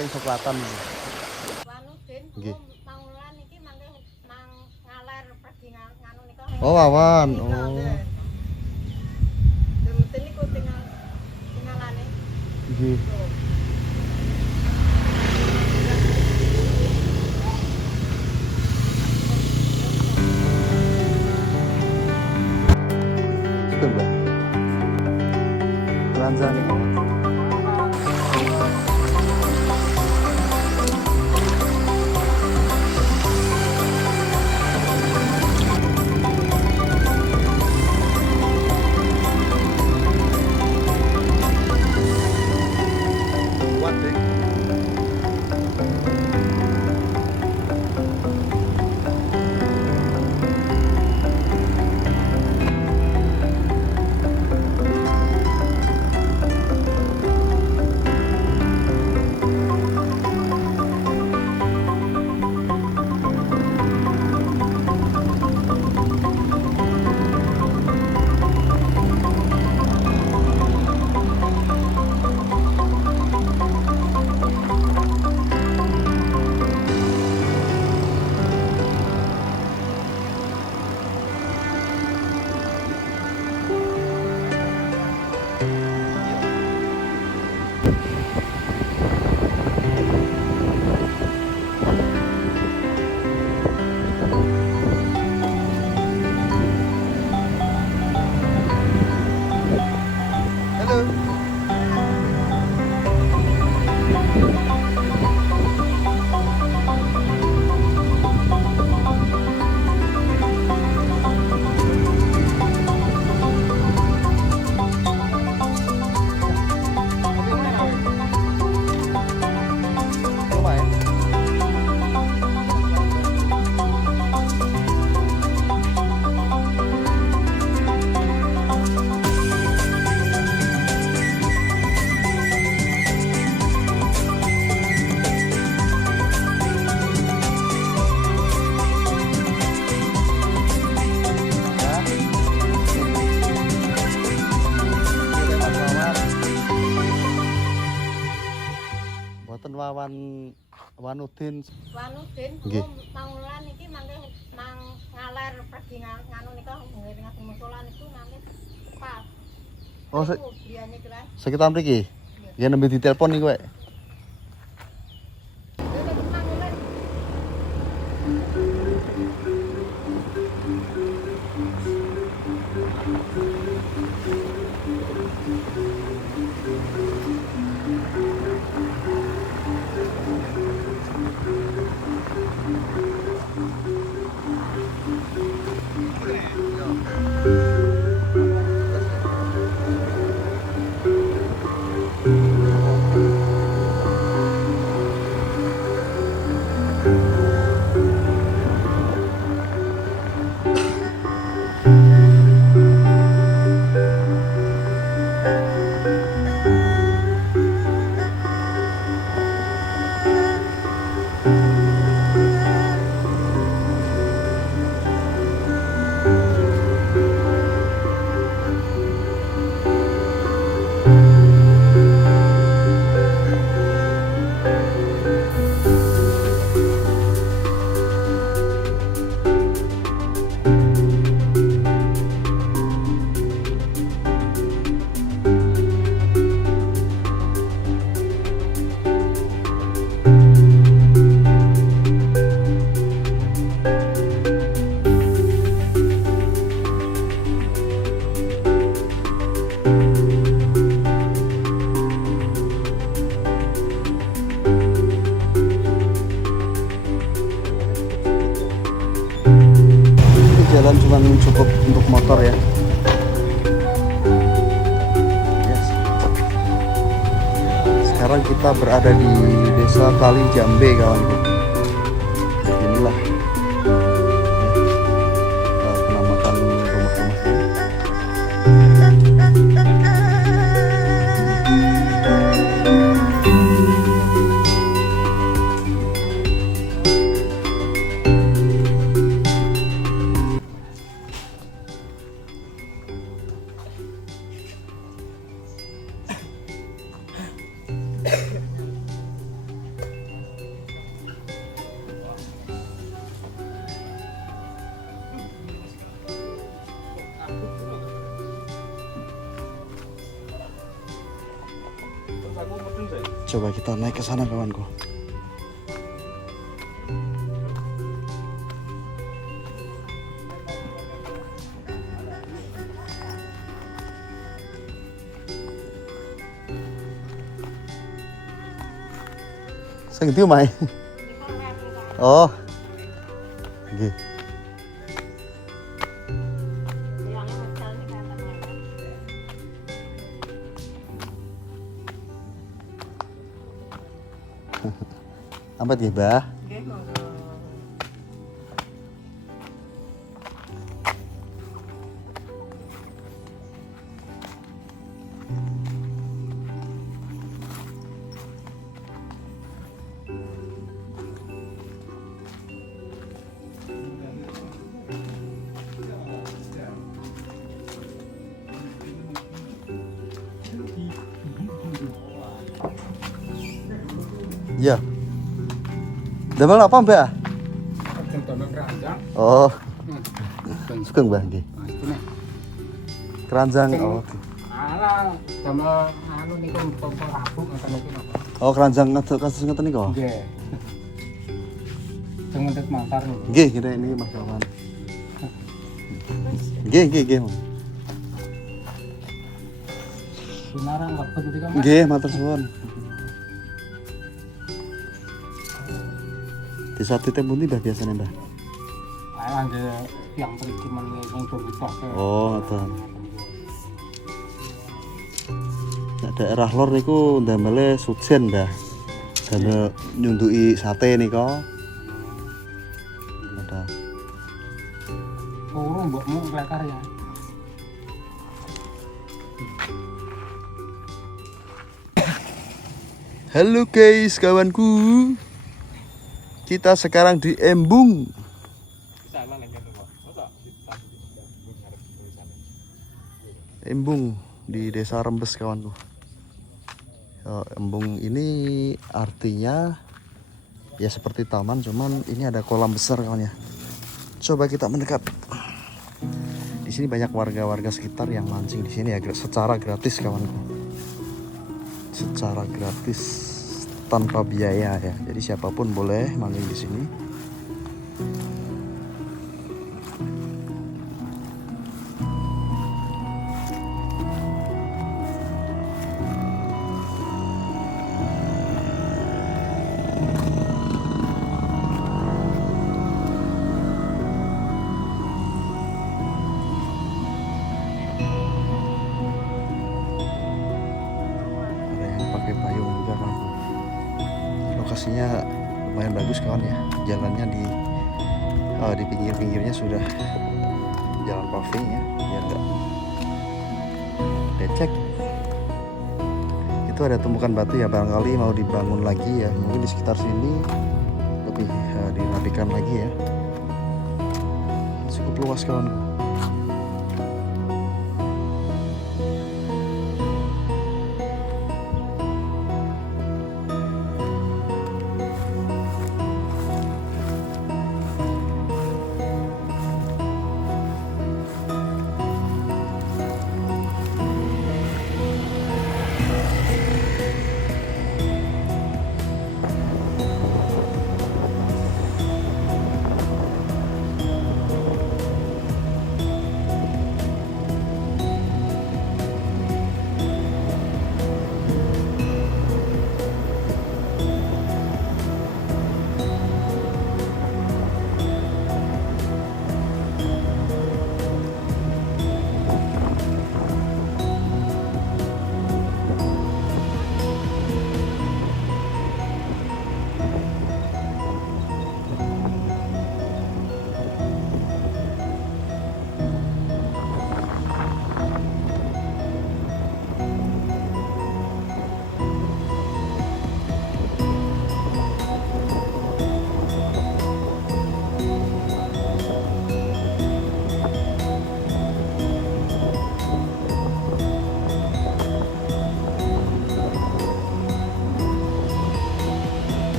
saking selatan iki. Wanu Den, Nggih. Pangulan iki mangke nang ngaler pergi nganu nika. Oh, awan. Oh. Demetin niku tinggalane. Nggih. Itu, Mbak. Ranzani. Kuat deh. Halo. Coba ya. Boten wawan Wanudin. Wanu Den, Nggih. Pangulan iki mangke nang ngaler pergi nganu nika ngiring ngasih musola niku mangke pas. Oh, Niku griyane kelas. sekitar mriki. Ya nembe ditelepon niku, Pak. Pangulan. Jalan cuma cukup untuk motor ya. Yes. Sekarang kita berada di Desa Kali Jambe, kawanku. Inilah penambakan rumah-rumahnya. Coba kita naik ke sana kawanku. Saya gitu mai. Oh. Nggih. Bilangnya modal nih katanya. Apa nggih, Mbah? Nggih, monggo. Iya. Damel apa, Mbak? Oh, sugeng, Mbah nggih. Keranjang. Oh. Alah, damel anu niku pompa rabuk ngoten iki napa. Oh, keranjang kasus ngoten niku. Nggih. Sing mentet mantar niku. Nggih, ini Mas Kawan. Nggih. Sinarang lebet iki kan. Nggih, matur suwun. Di satu tempo ini Mbah biasanya, Mbah. Alah nggih yang mriki meneh sing do butuhke. Oh, ngoten. Nek daerah lor niku ndamele sujen, Mbah. Damel nyunduki sate nika. Ada. Turu mbokmu klekar ya. Halo guys, kawanku. Kita sekarang di Embung. Embung di Desa Rembes, kawanku. Embung ini artinya ya seperti taman, cuman ini ada kolam besar, kawan ya. Coba kita mendekat. Di sini banyak warga-warga sekitar yang mancing di sini ya secara gratis, kawanku. Secara gratis tanpa biaya ya. Jadi siapapun boleh mancing di sini. Ada yang pakai payung juga, kawan. Lokasinya lumayan bagus, kawan ya. Jalannya di pinggir-pinggirnya sudah jalan paving ya, biar enggak becek. Itu ada tumpukan batu ya, barangkali mau dibangun lagi ya. Mungkin di sekitar sini lebih dirapikan lagi ya. Cukup luas, kawan.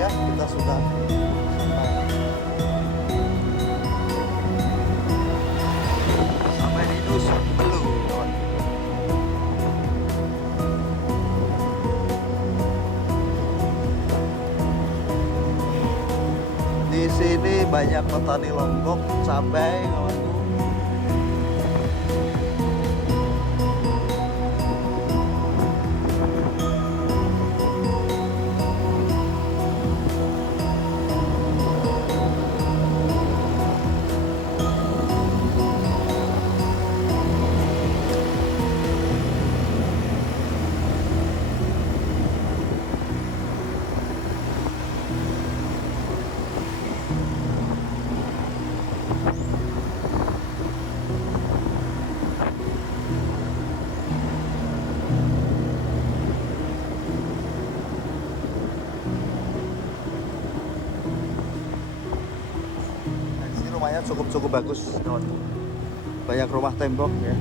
Ya, kita sudah sampai. Di sini banyak petani lombok cabai kawanku. Rumahnya cukup bagus kawan. Banyak rumah tembok ya,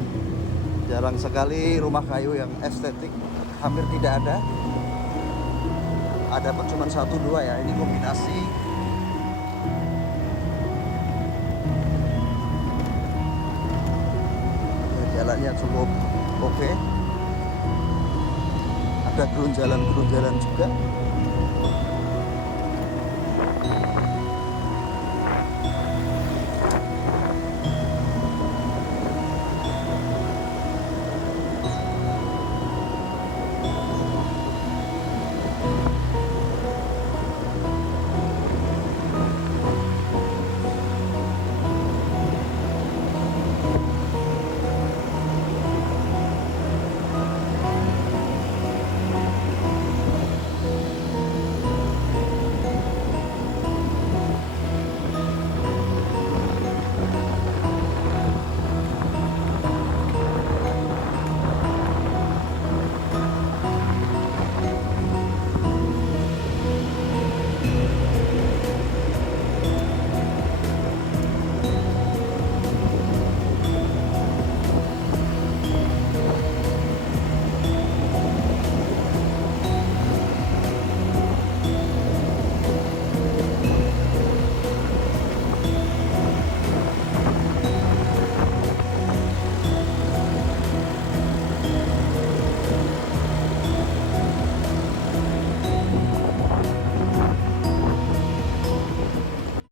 jarang sekali rumah kayu yang estetik, hampir tidak ada pun cuma 1-2 ya, ini kombinasi. Ya, jalannya cukup oke, ada gerunjalan juga.